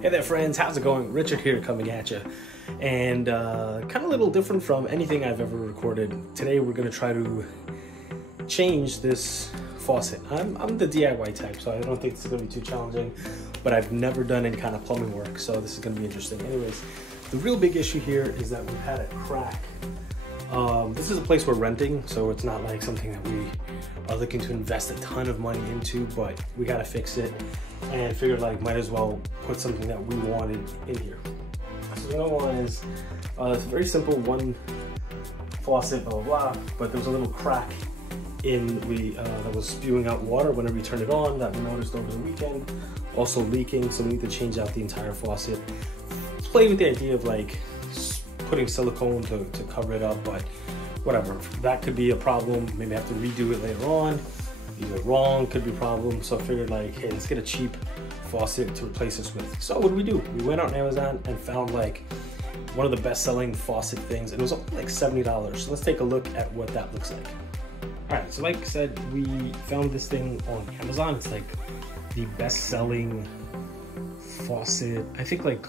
Hey there friends, how's it going? Richard here coming at you. And kind of a little different from anything I've ever recorded. Today we're going to try to change this faucet. I'm the DIY type, so I don't think this is going to be too challenging, but I've never done any kind of plumbing work, so this is going to be interesting. Anyways, the real big issue here is that we've had a crack. This is a place we're renting, so it's not like something that we are looking to invest a ton of money into, but we got to fix it and figured like might as well put something that we wanted in here. So what I want is it's very simple, one faucet, blah, blah, blah, but there was a little crack in that was spewing out water whenever you turned it on that we noticed over the weekend, also leaking, so we need to change out the entire faucet. Let's play with the idea of like putting silicone to cover it up, but whatever, that could be a problem. Maybe have to redo it later on. Either wrong, could be a problem. So I figured like, hey, let's get a cheap faucet to replace this with. So what did? We went on Amazon and found like one of the best selling faucet things. It was only like $70. So let's take a look at what that looks like. All right, so like I said, we found this thing on Amazon. It's like the best selling faucet, I think, like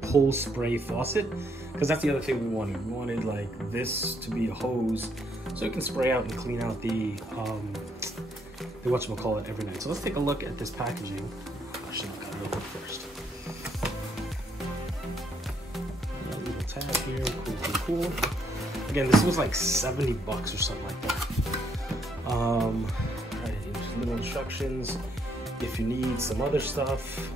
pull spray faucet, because that's the other thing we wanted. We wanted like this to be a hose so it can spray out and clean out the whatchamacallit every night. So let's take a look at this packaging. Actually, I'll cut it open first. A little tab here, cool. Again, this was like 70 bucks or something like that. Right, little instructions if you need some other stuff.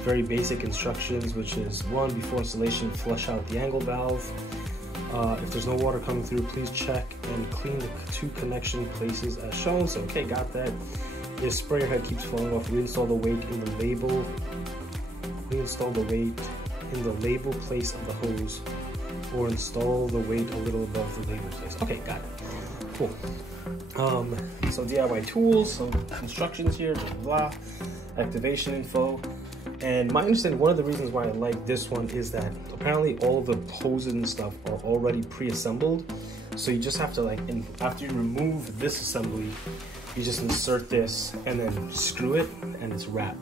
Very basic instructions, which is 1, before installation, flush out the angle valve. If there's no water coming through, please check and clean the 2 connection places as shown. So okay, got that. If sprayer head keeps falling off, reinstall the weight in the label. Reinstall the weight in the label place of the hose, or install the weight a little above the label place. Okay, got it. Cool. So DIY tools, some instructions here, blah, blah, activation info. And my understanding, one of the reasons why I like this one is that apparently all the hoses and stuff are already pre-assembled. So you just have to like, after you remove this assembly, you just insert this and then screw it and it's wrapped.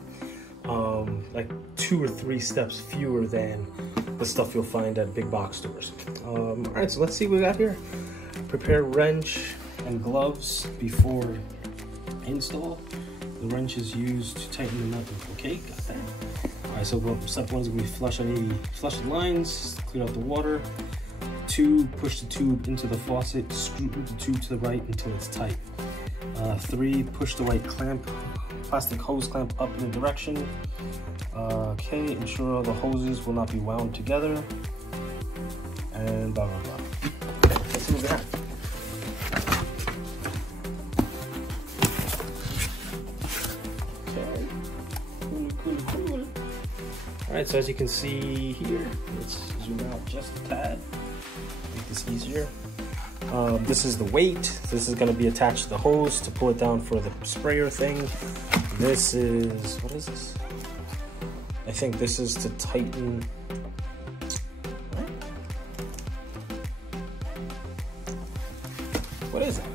Like 2 or 3 steps fewer than the stuff you'll find at big box stores. All right, so let's see what we got here. Prepare wrench and gloves before install. The wrench is used to tighten the nut. Okay, got that. All right, so step 1 is going to be flush the lines, clear out the water. 2, push the tube into the faucet, screw the tube to the right until it's tight. 3, push the white clamp, plastic hose clamp up in the direction. Okay, ensure all the hoses will not be wound together. And blah, blah, blah. Okay, let's see what we have. Cool. All right, so as you can see here, let's zoom out just a tad, make this easier. This is the weight. This is going to be attached to the hose to pull it down for the sprayer thing. This is, what is this? I think this is to tighten. What is that?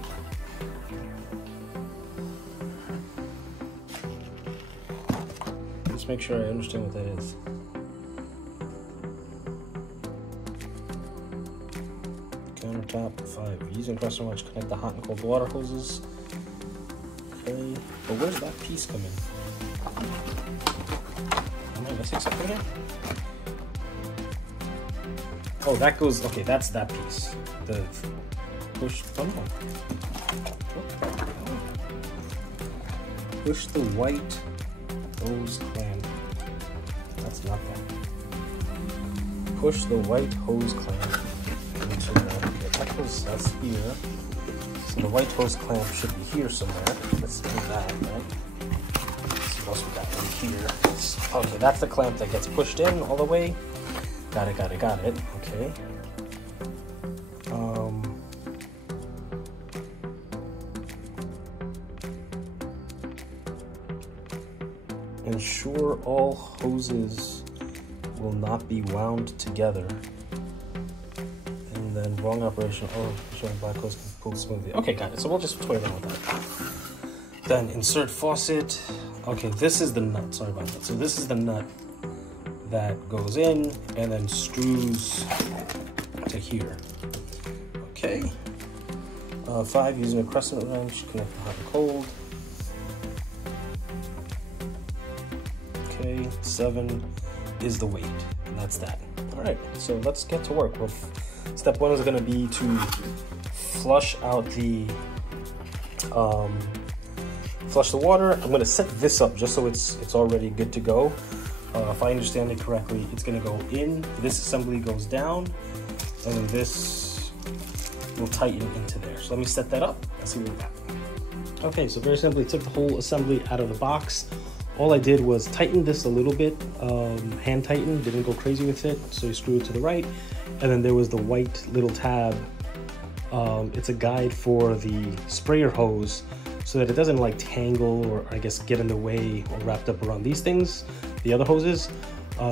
Let's make sure I understand what that is. Countertop 5. Using pressure wrench, connect the hot and cold water hoses. Okay, but where's that piece come in? Am I missing something here? Oh, that goes, okay, that's that piece. The push, oh no. Push the white hose clamp. That's not that. Push the white hose clamp into that. Okay, that's here. So the white hose clamp should be here somewhere. Let's do that, right? Let's see what else we got right here. Okay, that's the clamp that gets pushed in all the way. Got it. Okay. Ensure all hoses will not be wound together. And then wrong operation. Oh, showing black hose can pull smoothly. Okay, got it. So we'll just play around with that. Then insert faucet. Okay, this is the nut, sorry about that. So this is the nut that goes in and then screws to here. Okay. 5, using a crescent wrench, connect the hot and cold. Okay, 7 is the weight, and that's that. All right, so let's get to work. Step 1 is gonna be to flush out the, flush the water. I'm gonna set this up just so it's already good to go. If I understand it correctly, it's gonna go in, this assembly goes down, and then this will tighten into there. So let me set that up, let's see what we got. Okay, so very simply, took the whole assembly out of the box. All I did was tighten this a little bit, hand tighten, didn't go crazy with it. So you screw it to the right, and then there was the white little tab. It's a guide for the sprayer hose so that it doesn't like tangle or I guess get in the way or wrapped up around these things, the other hoses.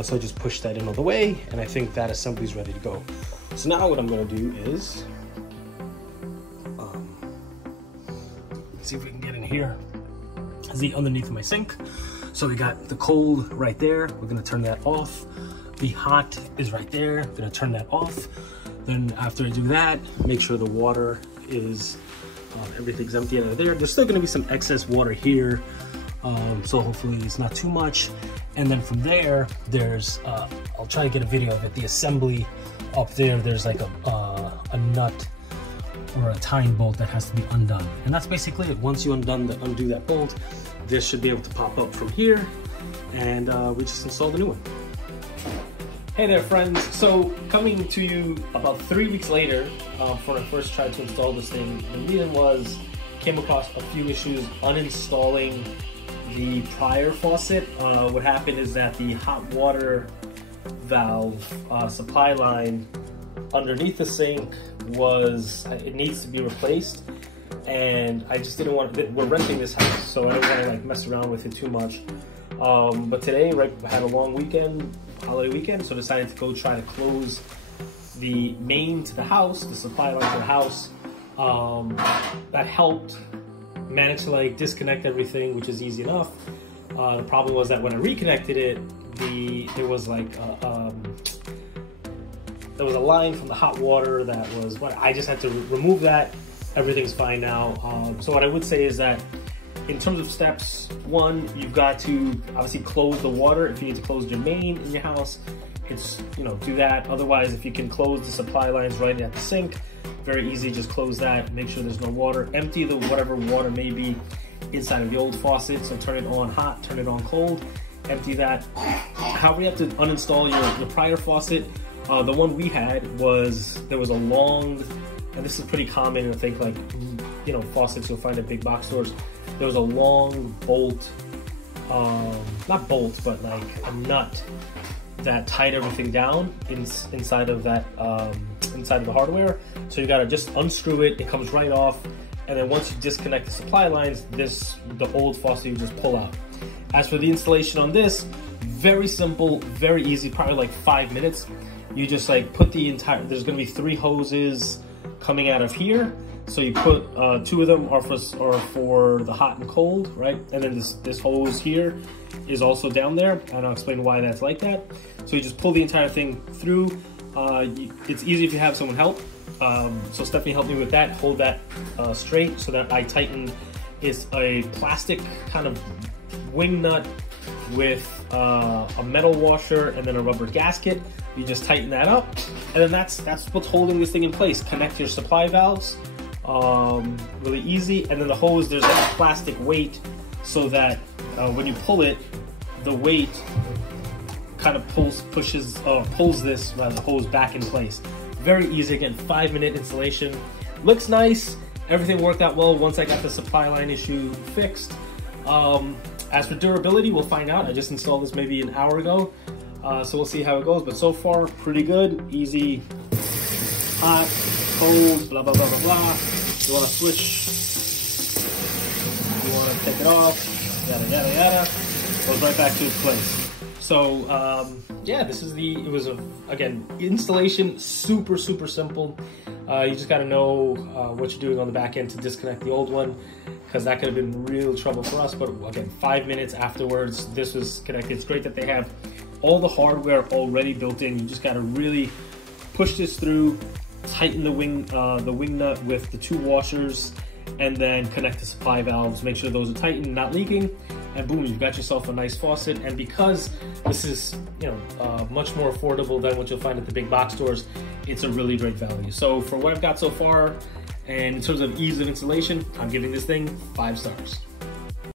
So I just pushed that in all the way, and I think that assembly is ready to go. So now what I'm gonna do is, see if we can get in here. Is the underneath my sink. So we got the cold right there. We're gonna turn that off. The hot is right there. I'm gonna turn that off. Then after I do that, make sure the water is, everything's empty out of there. There's still gonna be some excess water here. So hopefully it's not too much. And then from there, there's, I'll try to get a video of it. The assembly up there, there's like a nut or a tying bolt that has to be undone. And that's basically it. Once you undo that bolt, this should be able to pop up from here, and we just installed the new one. Hey there friends, so coming to you about 3 weeks later for when I first tried to install this thing. The reason was, came across a few issues uninstalling the prior faucet. What happened is that the hot water valve supply line underneath the sink it needs to be replaced, and I just didn't want to, we're renting this house, so I don't want to like mess around with it too much. But today, right, I had a long weekend, holiday weekend, so decided to go try to close the main to the house, the supply line to the house. That helped manage to like disconnect everything, which is easy enough. The problem was that when I reconnected it, there was like there was a line from the hot water that was what I just had to remove that. Everything's fine now. So what I would say is that in terms of steps, 1, you've got to obviously close the water. If you need to close your main in your house, it's, you know, do that. Otherwise, if you can close the supply lines right at the sink, very easy, just close that, make sure there's no water. Empty the whatever water may be inside of the old faucet. So turn it on hot, turn it on cold, empty that. However, you have to uninstall your prior faucet. The one we had there was a long, and this is pretty common, I think, like, you know, faucets you'll find at big box stores. There was a long bolt, not bolt, but like a nut that tied everything down inside of that, inside of the hardware. So you gotta just unscrew it, it comes right off. And then once you disconnect the supply lines, the old faucet you just pull out. As for the installation on this, very simple, very easy, probably like 5 minutes. You just like put there's gonna be 3 hoses coming out of here. So you put 2 of them are for the hot and cold, right? And then this hose here is also down there, and I'll explain why that's like that. So you just pull the entire thing through. It's easy if you have someone help. So Stephanie helped me with that, hold that straight so that I tighten. It's a plastic kind of wing nut with a metal washer and then a rubber gasket. You just tighten that up, and then that's what's holding this thing in place. Connect your supply valves, really easy. And then the hose, there's a plastic weight so that when you pull it, the weight kind of pulls this hose back in place. Very easy, again, 5-minute installation. Looks nice, everything worked out well once I got the supply line issue fixed. As for durability, we'll find out. I just installed this maybe an hour ago. So we'll see how it goes, but so far, pretty good, easy, hot, cold, blah, blah, blah, blah, blah. You wanna switch, you wanna take it off, yada, yada, yada, goes right back to its place. So, yeah, again, installation, super, super simple. You just gotta know what you're doing on the back end to disconnect the old one. because that could have been real trouble for us. But again, 5 minutes afterwards, this was connected. It's great that they have all the hardware already built in. You just got to really push this through, tighten the wing nut with the 2 washers, and then connect the supply valves. Make sure those are tightened, not leaking, and boom, you've got yourself a nice faucet. And because this is, you know, much more affordable than what you'll find at the big box stores, it's a really great value. So for what I've got so far, and in terms of ease of installation, I'm giving this thing 5 stars.